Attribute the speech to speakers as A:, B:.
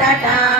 A: ta ta